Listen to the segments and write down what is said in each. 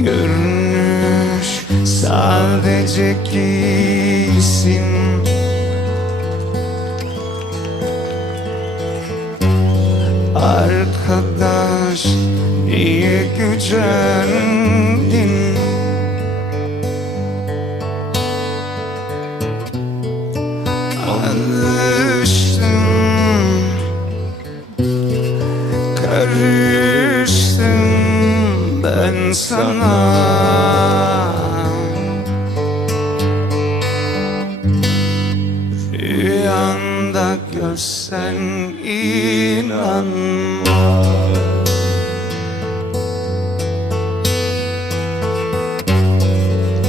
Görünüş sadece giysin. Arkadaş, niye gücendin? Alıştım, karıştım ben sana. Rüyanda görsen inanma.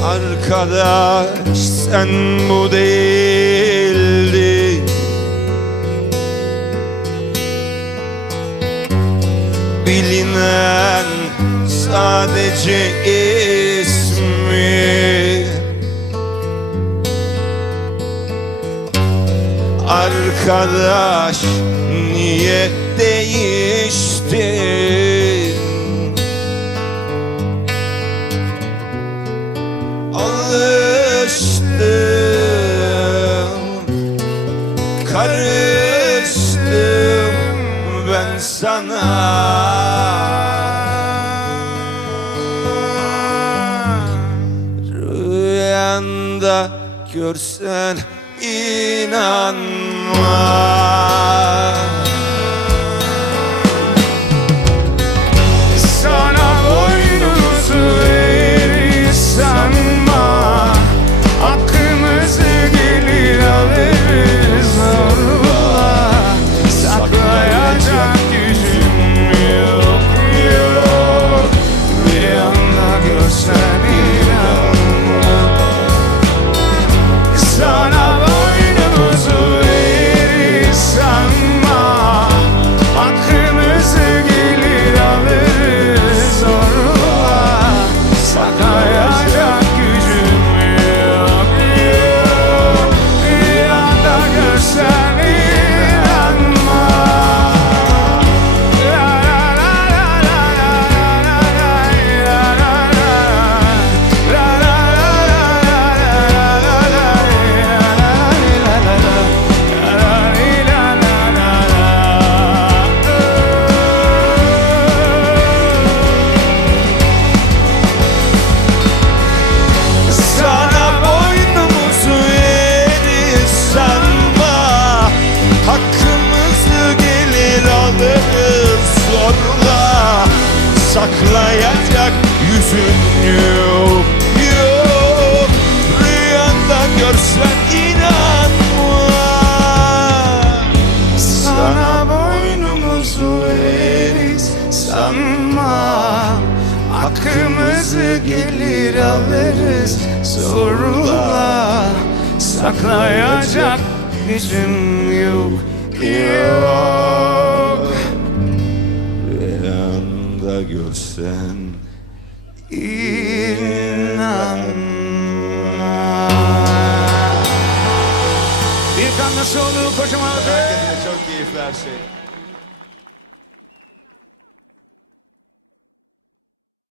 Arkadaş, sen bu değildin. Bilinen sadece ismi. Arkadaş, niye değiştin? Alıştım, karıştım ben sana. Rüyanda görsen inanma. Sana boynumuzu eğri sanma. Hakkımızı gelir alırız zorla. Saklayacak gücüm yok, yok. Bir anda görsen inanma. Sana boynumuzu eğri sanma. Hakkımızı gelir alırız zorla. Saklayacak gücüm yok, yok. Bir anda görsen inanma. La la la la la la la la la la la Sana boynumuzu eğri sanma. Hakkımızı gelir alırız zorla. Saklayacak yüzün yok, yok. Rüyanda görsen inanma. Sana boynumuzu eğeriz sanma. Hakkımızı gelir alırız zorla. Saklayacak gücüm yok, yok. Rüyanda görsen İnanma. İlkan nasıl oldu kocaman? herkese çok keyifli her şey.